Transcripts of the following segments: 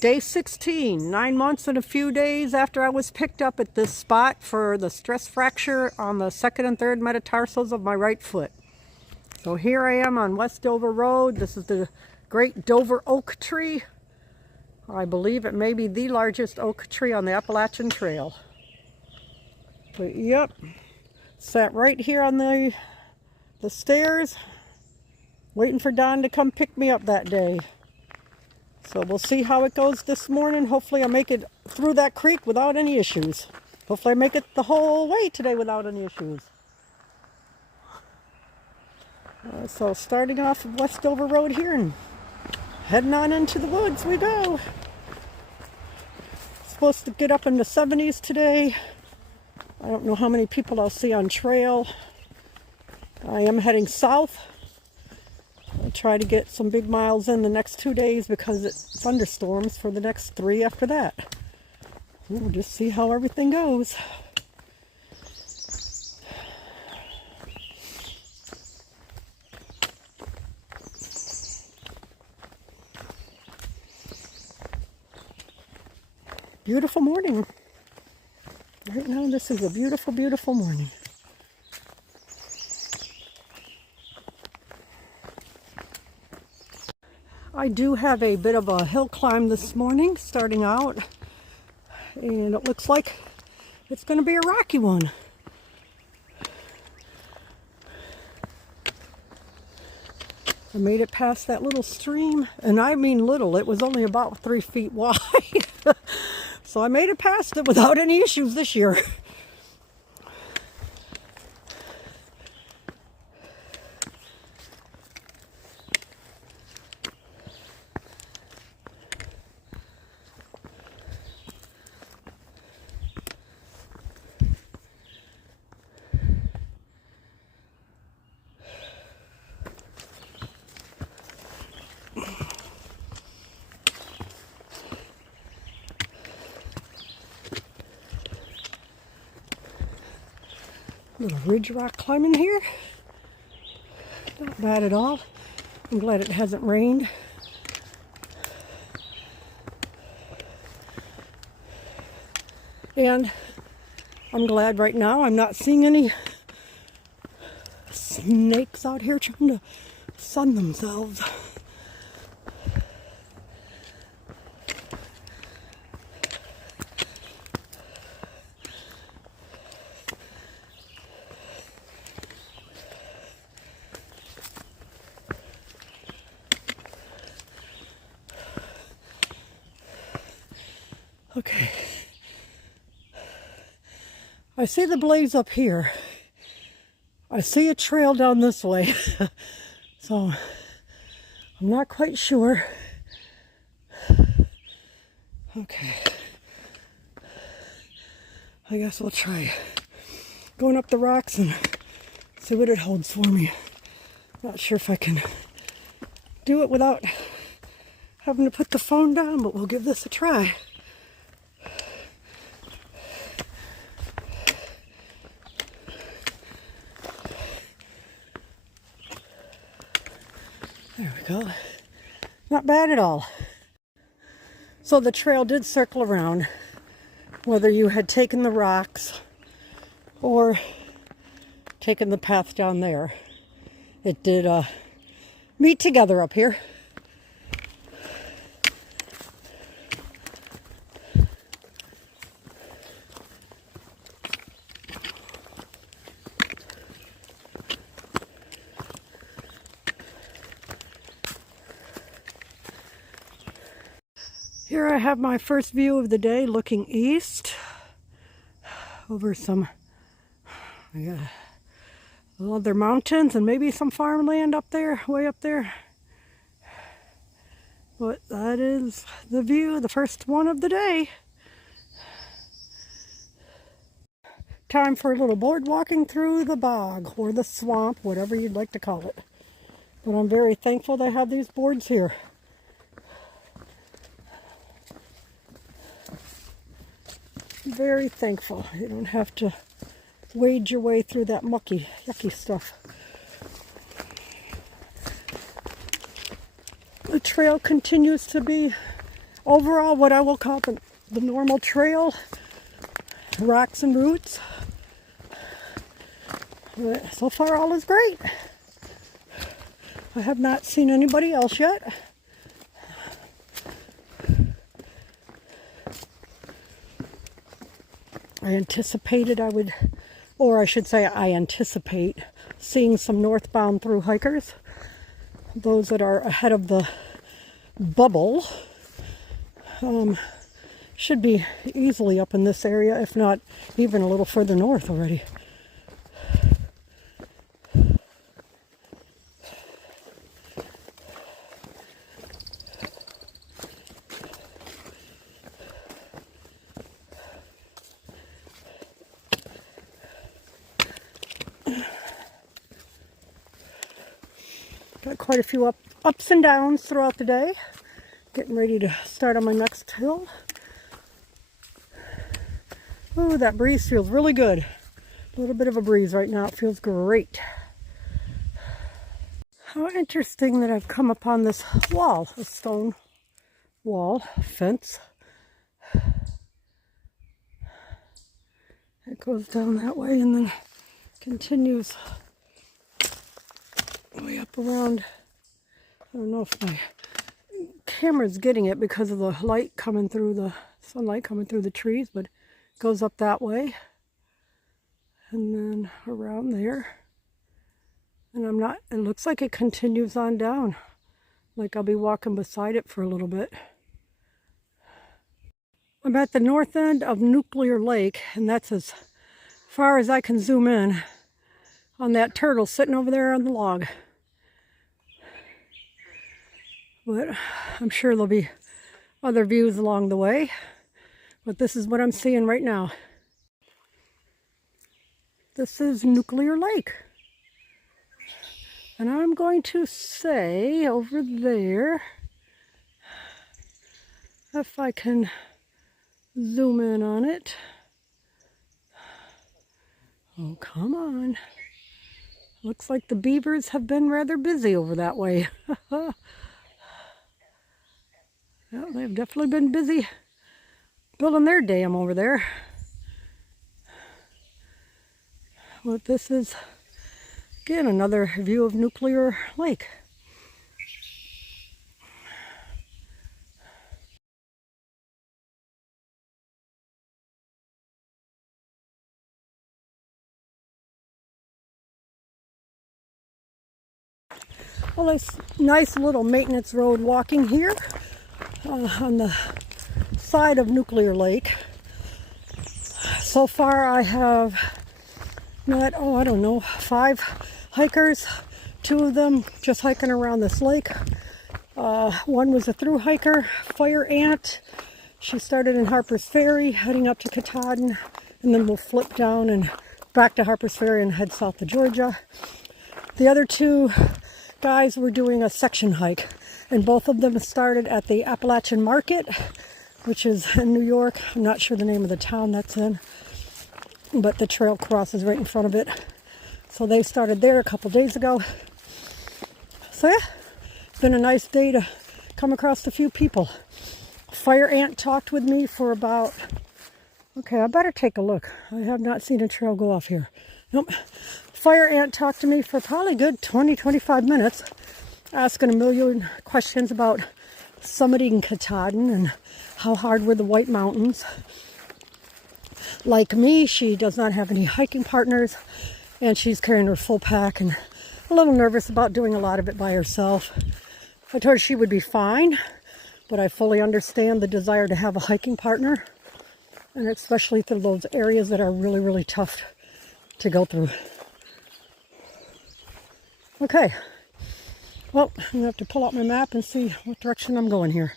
Day 16, 9 months and a few days after I was picked up at this spot for the stress fracture on the second and third metatarsals of my right foot. So here I am on West Dover Road. This is the great Dover oak tree. I believe it may be the largest oak tree on the Appalachian Trail. But yep, sat right here on the stairs, waiting for Don to come pick me up that day. So we'll see how it goes this morning. Hopefully I make it through that creek without any issues. Hopefully I make it the whole way today without any issues. So starting off of West Dover Road here and heading on into the woods we go. Supposed to get up in the 70s today. I don't know how many people I'll see on trail. I am heading south. I'll try to get some big miles in the next 2 days because it's thunderstorms for the next 3 after that. We'll just see how everything goes. Beautiful morning. Right now this is a beautiful, beautiful morning. I do have a bit of a hill climb this morning, starting out, and it looks like it's going to be a rocky one. I made it past that little stream, and I mean little, it was only about 3 feet wide. So I made it past it without any issues this year. Little ridge rock climbing here. Not bad at all. I'm glad it hasn't rained. And I'm glad right now I'm not seeing any snakes out here trying to sun themselves. Okay, I see the blaze up here. I see a trail down this way. So I'm not quite sure. Okay, I guess we'll try going up the rocks and see what it holds for me. Not sure if I can do it without having to put the phone down, but we'll give this a try. There we go. Not bad at all. So the trail did circle around, whether you had taken the rocks or taken the path down there. It did meet together up here. Here I have my first view of the day, looking east over some other mountains and maybe some farmland up there, way up there. But that is the view, the first one of the day. Time for a little board walking through the bog or the swamp, whatever you'd like to call it. But I'm very thankful they have these boards here. Very thankful. You don't have to wade your way through that mucky, yucky stuff. The trail continues to be overall what I will call the normal trail, rocks and roots. But so far all is great. I have not seen anybody else yet. I anticipated I would, or I should say I anticipate seeing some northbound through hikers. Those that are ahead of the bubble should be easily up in this area, if not even a little further north already. Got quite a few ups and downs throughout the day. Getting ready to start on my next hill. Ooh, that breeze feels really good. A little bit of a breeze right now. It feels great. How interesting that I've come upon this wall, a stone wall, fence. It goes down that way and then continues way up around. I don't know if my camera's getting it because of the light coming through the sunlight coming through the trees, but it goes up that way and then around there. And it looks like it continues on down. Like I'll be walking beside it for a little bit. I'm at the north end of Nuclear Lake, and that's as far as I can zoom in on that turtle sitting over there on the log. But I'm sure there'll be other views along the way. But this is what I'm seeing right now. This is Nuclear Lake. And I'm going to say over there, if I can zoom in on it. Oh, come on. Looks like the beavers have been rather busy over that way. Well, they've definitely been busy building their dam over there. But this is, again, another view of Nuclear Lake. Well, a nice little maintenance road walking here on the side of Nuclear Lake. So far I have met, I don't know, 5 hikers. 2 of them just hiking around this lake. One was a through hiker, Fire Ant. She started in Harper's Ferry, heading up to Katahdin, and then we'll flip down and back to Harper's Ferry and head south to Georgia. The other 2 guys were doing a section hike, and both of them started at the Appalachian Market, which is in New York. I'm not sure the name of the town that's in, but the trail crosses right in front of it. So they started there a couple days ago. So yeah, it's been a nice day to come across a few people. Fire Ant talked with me for about, okay, I better take a look. I have not seen a trail go off here. Nope. Fire Ant talked to me for probably a good 20-25 minutes, asking a million questions about summiting Katahdin and how hard were the White Mountains. Like me, she does not have any hiking partners, and she's carrying her full pack and a little nervous about doing a lot of it by herself. I told her she would be fine, but I fully understand the desire to have a hiking partner, and especially through those areas that are really, really tough to go through. Okay, well, I'm going to have to pull out my map and see what direction I'm going here.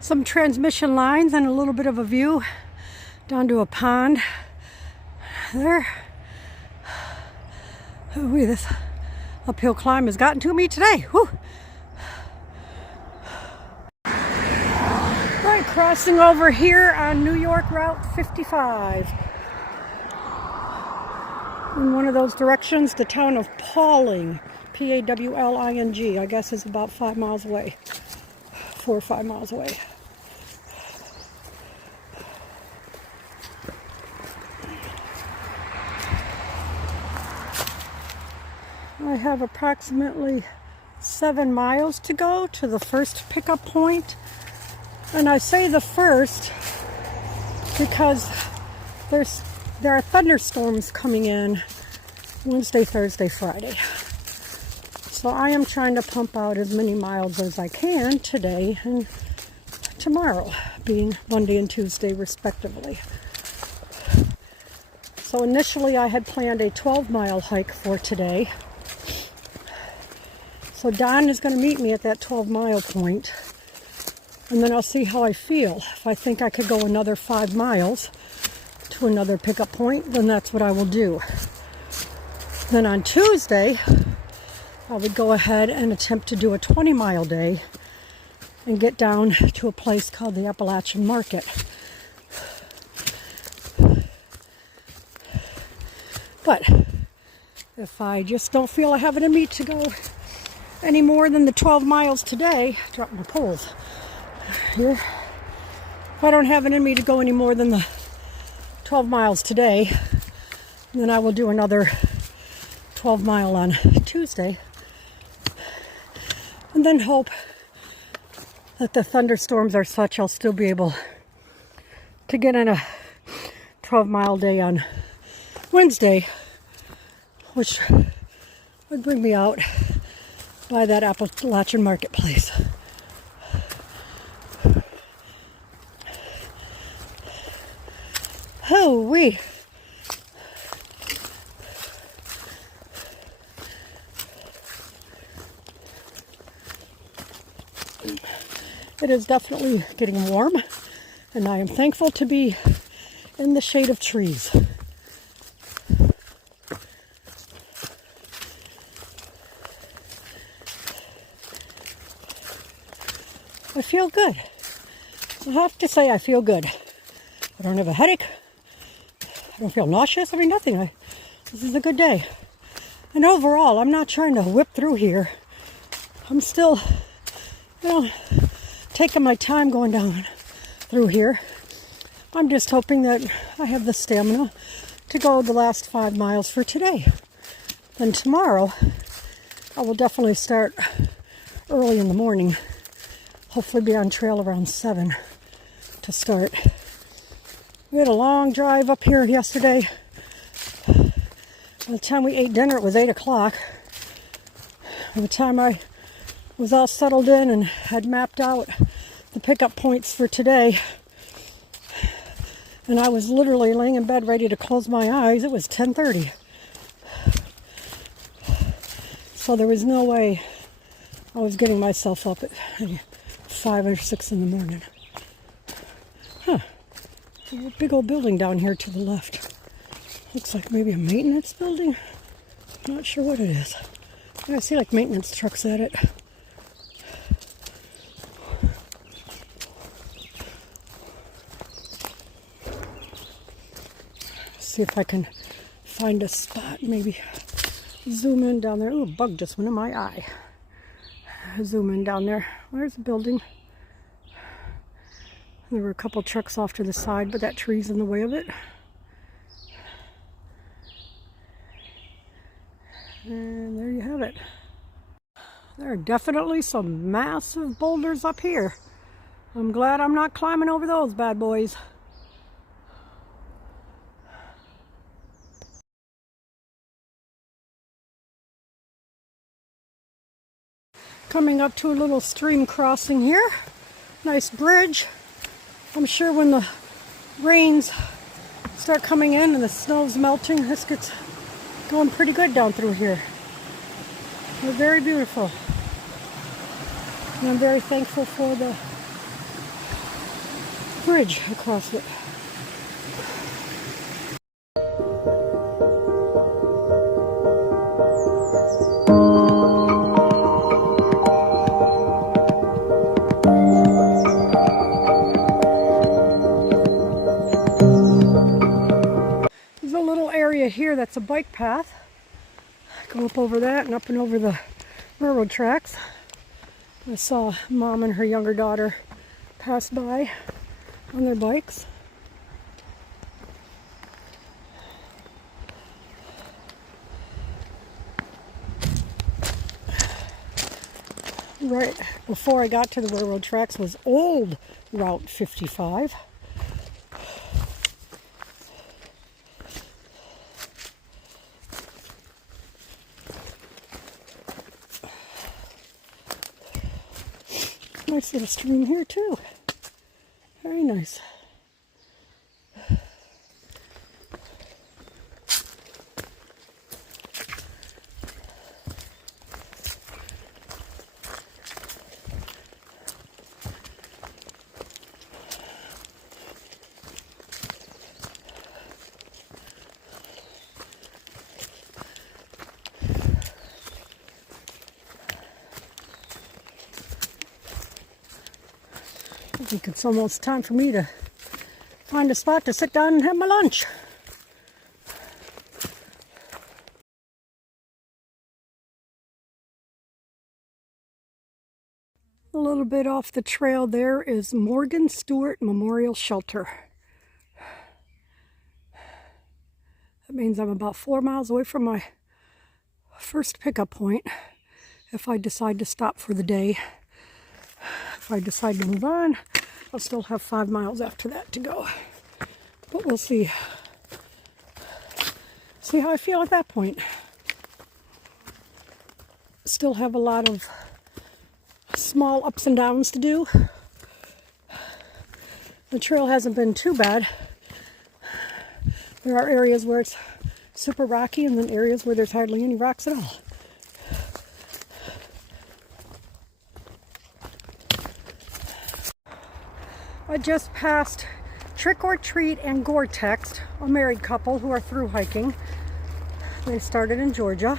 Some transmission lines and a little bit of a view down to a pond there. Ooh, this uphill climb has gotten to me today. Whew. Right, crossing over here on New York Route 55. In one of those directions, the town of Pawling, Pawling, I guess is about 5 miles away. 4 or 5 miles away. I have approximately 7 miles to go to the first pickup point. And I say the first because there are thunderstorms coming in Wednesday, Thursday, Friday. So I am trying to pump out as many miles as I can today and tomorrow, being Monday and Tuesday respectively. So initially I had planned a 12-mile hike for today. So Don is going to meet me at that 12-mile point, and then I'll see how I feel. If I think I could go another 5 miles to another pickup point, then that's what I will do. Then on Tuesday, I would go ahead and attempt to do a 20-mile day and get down to a place called the Appalachian Market. But if I just don't feel I have it in me to go any more than the 12 miles today, drop my poles here. If I don't have it in me to go any more than the 12 miles today, then I will do another 12 mile on Tuesday, and then hope that the thunderstorms are such I'll still be able to get in a 12-mile day on Wednesday, which would bring me out by that Appalachian Marketplace. Oh, wee. It is definitely getting warm, and I am thankful to be in the shade of trees. I feel good. I have to say I feel good. I don't have a headache. I don't feel nauseous. I mean, nothing. This is a good day. And overall, I'm not trying to whip through here. I'm still, taking my time going down through here. I'm just hoping that I have the stamina to go the last 5 miles for today. Then tomorrow, I will definitely start early in the morning. Hopefully be on trail around 7 to start. We had a long drive up here yesterday. By the time we ate dinner, it was 8 o'clock. By the time I was all settled in and had mapped out the pickup points for today, and I was literally laying in bed ready to close my eyes, it was 10:30. So there was no way I was getting myself up at 5 or 6 in the morning. There's a big old building down here to the left. Looks like maybe a maintenance building. Not sure what it is. I see like maintenance trucks at it. See if I can find a spot, maybe zoom in down there. Oh, a bug just went in my eye. Zoom in down there. Where's the building? There were a couple trucks off to the side, but that tree's in the way of it. And there you have it. There are definitely some massive boulders up here. I'm glad I'm not climbing over those bad boys. Coming up to a little stream crossing here. Nice bridge. I'm sure when the rains start coming in and the snow's melting, this gets going pretty good down through here. They're very beautiful. And I'm very thankful for the bridge across it. here that's a bike path. Go up over that and up and over the railroad tracks. I saw Mom and her younger daughter pass by on their bikes. Right before I got to the railroad tracks was old Route 55. Nice little stream here too. Very nice. I think it's almost time for me to find a spot to sit down and have my lunch. A little bit off the trail there is Morgan Stewart Memorial Shelter. That means I'm about 4 miles away from my first pickup point if I decide to stop for the day. If I decide to move on, I'll still have 5 miles after that to go. But we'll see. See how I feel at that point. Still have a lot of small ups and downs to do. The trail hasn't been too bad. There are areas where it's super rocky and then areas where there's hardly any rocks at all. I just passed Trick or Treat and Gore-Tex, a married couple who are through hiking. They started in Georgia.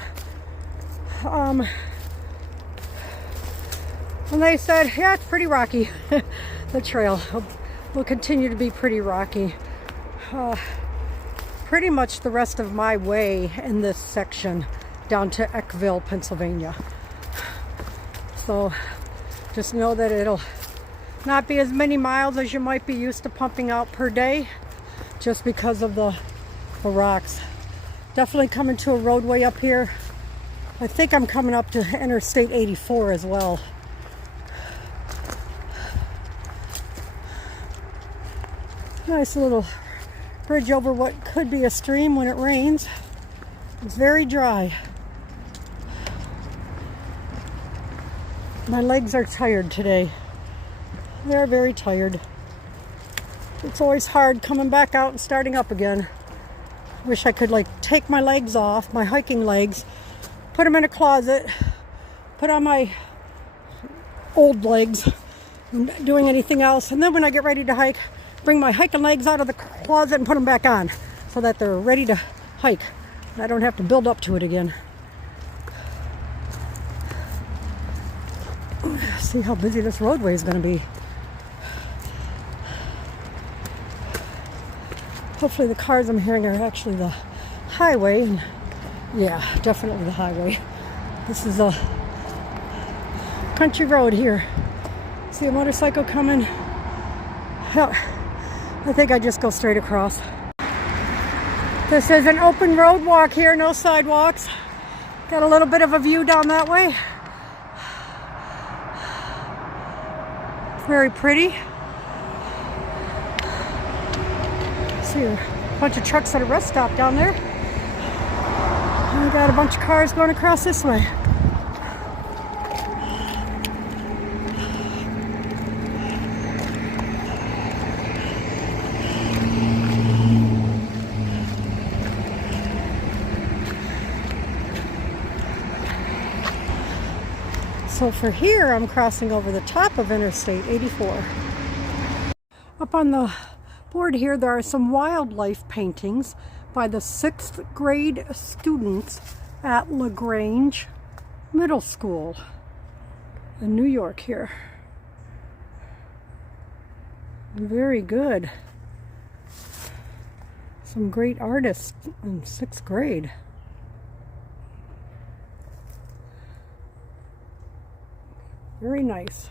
And they said, yeah, it's pretty rocky. The trail will continue to be pretty rocky. Pretty much the rest of my way in this section down to Eckville, Pennsylvania. So just know that it'll not be as many miles as you might be used to pumping out per day just because of the rocks. Definitely coming to a roadway up here. I think I'm coming up to Interstate 84 as well. Nice little bridge over what could be a stream when it rains. It's very dry. My legs are tired today. They're very tired. It's always hard coming back out and starting up again. Wish I could take my legs off, my hiking legs, put them in a closet, put on my old legs, doing anything else, and then when I get ready to hike, bring my hiking legs out of the closet and put them back on so that they're ready to hike. And I don't have to build up to it again. See how busy this roadway is going to be. Hopefully the cars I'm hearing are actually the highway. And yeah, definitely the highway. This is a country road here. See a motorcycle coming? Hell, I think I just go straight across. This is an open road walk here, no sidewalks. Got a little bit of a view down that way. Very pretty. See a bunch of trucks at a rest stop down there. And we got a bunch of cars going across this way. So for here, I'm crossing over the top of Interstate 84. Up on the board here, there are some wildlife paintings by the 6th grade students at LaGrange Middle School in New York here. Very good. Some great artists in 6th grade. Very nice.